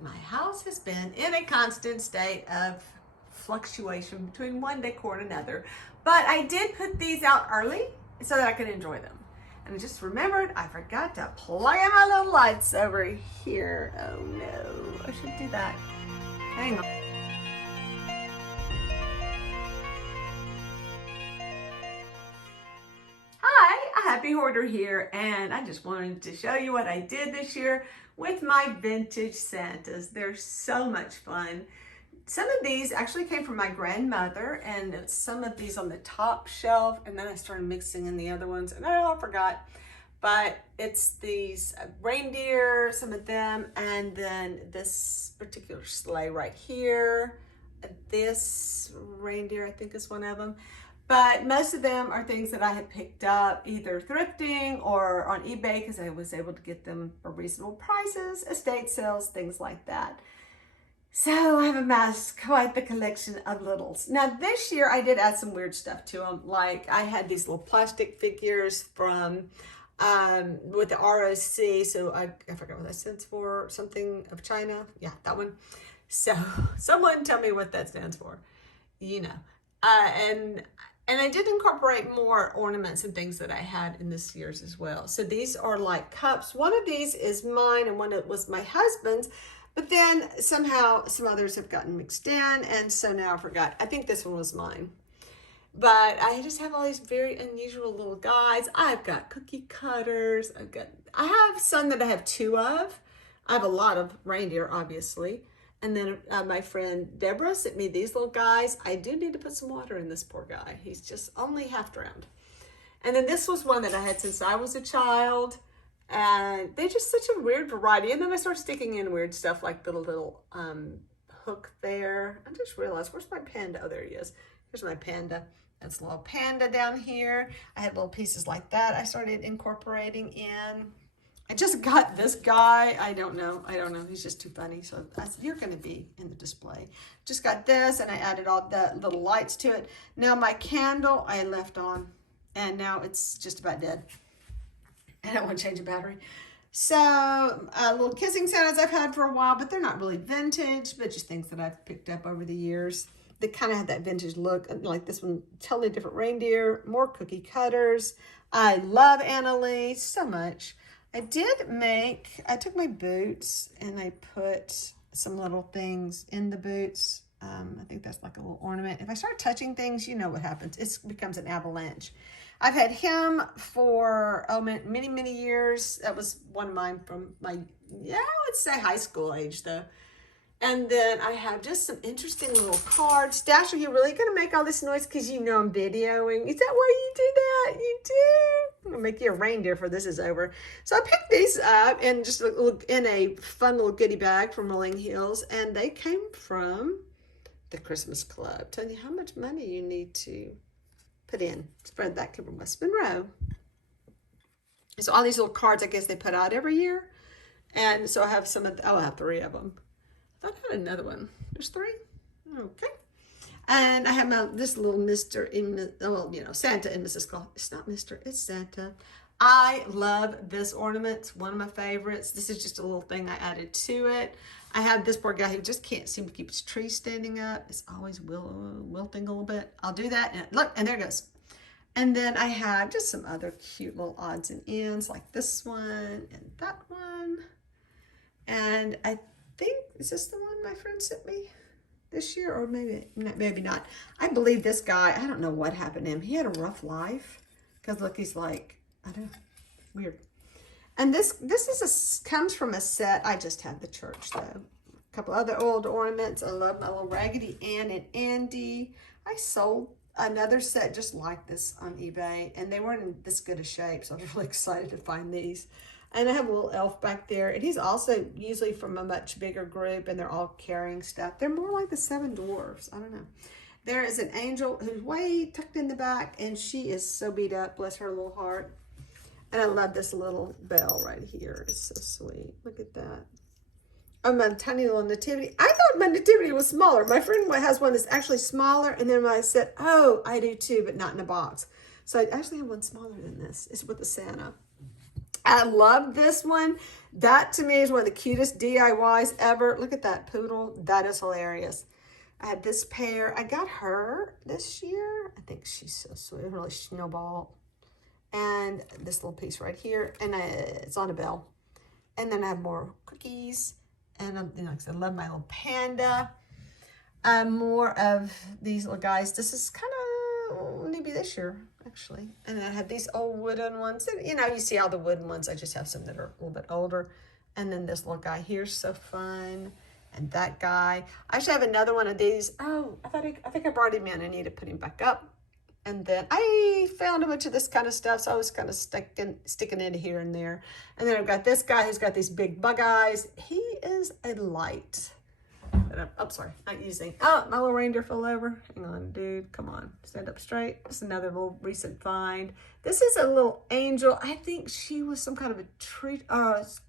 my house has been in a constant state of fluctuation between one decor and another. But I did put these out early so that I could enjoy them. And I just remembered I forgot to plug in my little lights over here. Oh no, I should do that. Hang on. Hi, a happy hoarder here, and I just wanted to show you what I did this year with my vintage Santas. They're so much fun. Some of these actually came from my grandmother, and it's some of these on the top shelf, and then I started mixing in the other ones, and I forgot. But it's these reindeer, some of them, and then this particular sleigh right here. This reindeer, I think, is one of them. But most of them are things that I had picked up either thrifting or on eBay because I was able to get them for reasonable prices, estate sales, things like that. So I've amassed quite the collection of littles. Now this year I did add some weird stuff to them. Like I had these little plastic figures from with the ROC. So I forgot what that stands for. Something of China. Yeah, that one. So someone tell me what that stands for. You know. And I did incorporate more ornaments and things that I had in this year's as well. So these are like cups. One of these is mine and one was my husband's. But then somehow some others have gotten mixed in, and so now I forgot. I think this one was mine. But I just have all these very unusual little guys. I've got cookie cutters. I have some that I have two of. I have a lot of reindeer, obviously. And then my friend Deborah sent me these little guys. I do need to put some water in this poor guy. He's just only half drowned. And then this was one that I had since I was a child. And they're just such a weird variety. And then I started sticking in weird stuff like the little hook there. I just realized, where's my panda? Oh, there he is. Here's my panda. That's a little panda down here. I had little pieces like that I started incorporating in. I just got this guy. I don't know. He's just too funny. So you're going to be in the display. Just got this, and I added all the little lights to it. Now my candle I left on, and now it's just about dead. I don't want to change the battery. So little kissing Santas I've had for a while, but they're not really vintage, but just things that I've picked up over the years. They kind of have that vintage look. Like this one, totally different reindeer, more cookie cutters. I love Annalie so much. I took my boots and I put some little things in the boots. I think that's like a little ornament. If I start touching things, you know what happens. It becomes an avalanche. I've had him for many, many years. That was one of mine from my, let's say high school age though. And then I have just some interesting little cards. Dash, are you really going to make all this noise because you know I'm videoing? Is that why you do that? You do? I'm going to make you a reindeer for this is over. So I picked these up and just in a fun little goodie bag from Rolling Hills. And they came from the Christmas Club. Telling you how much money you need to put in. Spread that cover West Monroe. So all these little cards, I guess they put out every year. And so I have I have 3 of them. I thought I had another one. There's 3. Okay. And I have this little Santa and Mrs. Claus. It's not Mr., it's Santa. I love this ornament. It's one of my favorites. This is just a little thing I added to it. I have this poor guy who just can't seem to keep his tree standing up. It's always wilting a little bit. I'll do that. And look, and there it goes. And then I have just some other cute little odds and ends like this one and that one. And I think, is this the one my friend sent me this year? Or maybe not. I believe this guy, I don't know what happened to him. He had a rough life. Because look, he's like, I don't know, weird. And this comes from a set. I just had the church though. A couple other old ornaments. I love my little Raggedy Ann and Andy. I sold another set just like this on eBay, and they weren't in this good a shape, so I was really excited to find these. And I have a little elf back there, and he's also usually from a much bigger group, and they're all carrying stuff. They're more like the 7 dwarfs. I don't know. There is an angel who's way tucked in the back, and she is so beat up. Bless her little heart. And I love this little bell right here. It's so sweet. Look at that. Oh, my tiny little nativity. I thought my nativity was smaller. My friend has one that's actually smaller. And then I said, oh, I do too, but not in a box. So I actually have one smaller than this. It's with the Santa. I love this one. That to me is one of the cutest DIYs ever. Look at that poodle. That is hilarious. I had this pair. I got her this year. I think she's so sweet. Really snowball. And this little piece right here. And it's on a bell. And then I have more cookies. And you know, like I said, I love my little panda. More of these little guys. This is kind of maybe this year, actually. And then I have these old wooden ones. And, you know, you see all the wooden ones. I just have some that are a little bit older. And then this little guy here is so fun. And that guy. I actually have another one of these. Oh, I think I brought him in. I need to put him back up. And then I found a bunch of this kind of stuff. So I was kind of sticking it here and there. And then I've got this guy who's got these big bug eyes. He is a light. Oh, sorry, not using. Oh, my little reindeer fell over. Hang on, dude. Come on. Stand up straight. This is another little recent find. This is a little angel. I think she was some kind of a treat,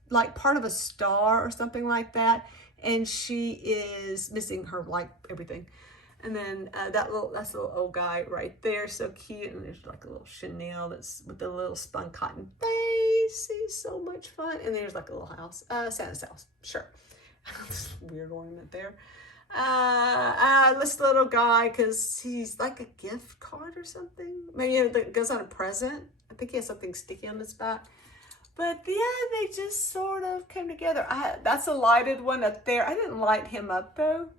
like part of a star or something like that. And she is missing her, like, everything. And then that's a little old guy right there. So cute. And there's like a little chenille that's with the little spun cotton face. He's so much fun. And there's like a little house. Santa's house. Sure. This weird ornament there. This little guy, because he's like a gift card or something. Maybe that goes on a present. I think he has something sticky on his back. But yeah, they just sort of came together. That's a lighted one up there. I didn't light him up though.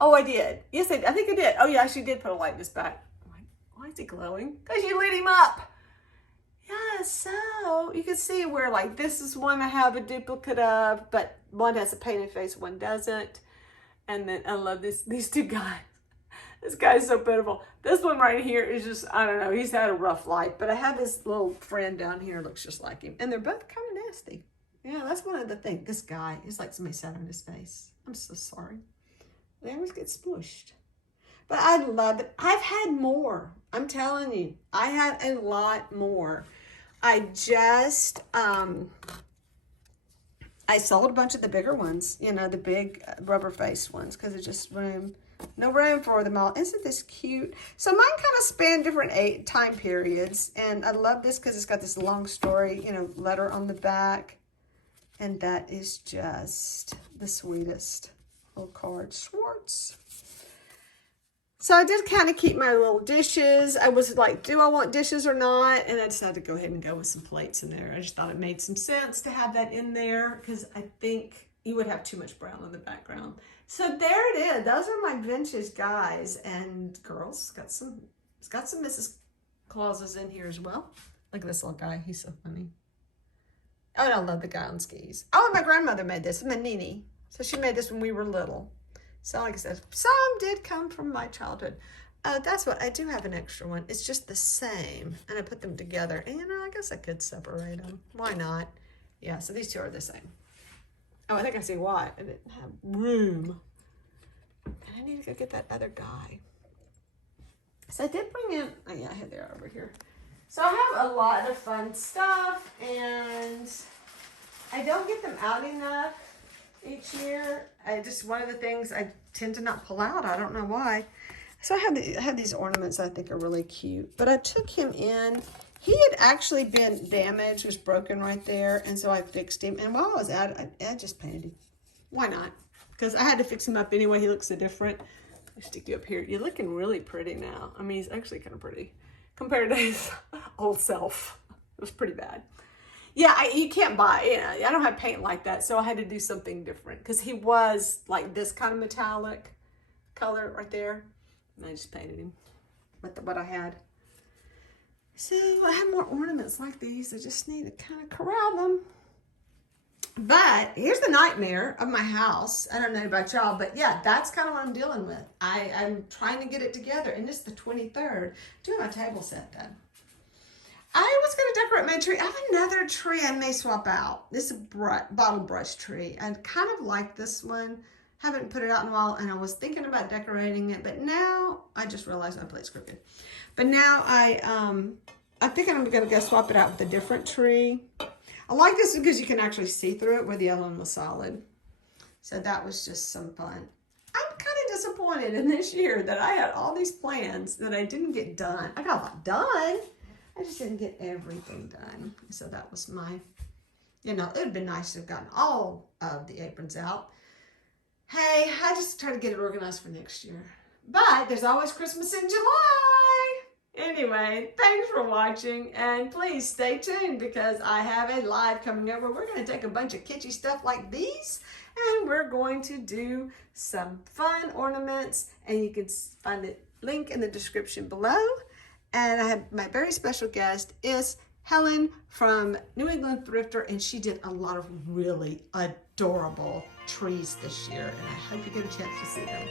Oh, I did. Yes, I think I did. Oh yeah, I actually did put a light in his back. Why is he glowing? Because you lit him up. Yeah, so you can see where like this is one I have a duplicate of, but one has a painted face, one doesn't. And then I love these two guys. This guy's so pitiful. This one right here is just, I don't know, he's had a rough life. But I have this little friend down here looks just like him. And they're both kind of nasty. Yeah, that's one of the things. This guy is like somebody sat on his face. I'm so sorry. They always get smushed. But I love it. I've had more. I'm telling you. I had a lot more. I just, I sold a bunch of the bigger ones. You know, the big rubber face ones. Because it's just no room for them all. Isn't this cute? So mine kind of span different time periods. And I love this because it's got this long story, you know, letter on the back. And that is just the sweetest little card. Schwartz. So I did kind of keep my little dishes. I was like, do I want dishes or not? And I decided to go ahead and go with some plates in there. I just thought it made some sense to have that in there because I think you would have too much brown in the background. So there it is. Those are my vintage guys and girls. It's got some Mrs. Clauses in here as well. Look at this little guy. He's so funny. Oh, and I love the guy on skis. Oh, and my grandmother made this. My Nini. So she made this when we were little. So like I said, some did come from my childhood. That's what, I do have an extra one. It's just the same. And I put them together. And, you know, I guess I could separate them. Why not? Yeah, so these two are the same. Oh, I think I see why. I didn't have room. And I need to go get that other guy. So I did bring in, oh yeah, they are over here. So I have a lot of fun stuff. And I don't get them out enough each year. One of the things I tend to not pull out. I don't know why. So I have these ornaments I think are really cute. But I took him in. He had actually been damaged, was broken right there. And so I fixed him. And while I was at it, I just painted him. Why not? Because I had to fix him up anyway. He looks so different. I stick you up here. You're looking really pretty now. I mean, he's actually kind of pretty compared to his old self. It was pretty bad. Yeah, you can't buy, you know, I don't have paint like that, so I had to do something different because he was like this kind of metallic color right there, and I just painted him with what I had. So I have more ornaments like these. I just need to kind of corral them. But here's the nightmare of my house. I don't know about y'all, but yeah, that's kind of what I'm dealing with. I'm trying to get it together, and it's the 23rd. Do my table set though. I was going to decorate my tree. I have another tree I may swap out. This is a bottle brush tree. I kind of like this one. Haven't put it out in a while, and I was thinking about decorating it, but now I just realized my plate's crooked. But now I think I'm going to go swap it out with a different tree. I like this because you can actually see through it where the other one was solid. So that was just some fun. I'm kind of disappointed in this year that I had all these plans that I didn't get done. I got a lot done. I just didn't get everything done. So that was my You know, it would have been nice to have gotten all of the aprons out. Hey, I just try to get it organized for next year. But there's always Christmas in July. Anyway, thanks for watching, and please stay tuned because I have a live coming up where we're going to take a bunch of kitschy stuff like these and we're going to do some fun ornaments, and you can find the link in the description below. And I have my very special guest is Helen from New England Thrifter, and she did a lot of really adorable trees this year, and I hope you get a chance to see them.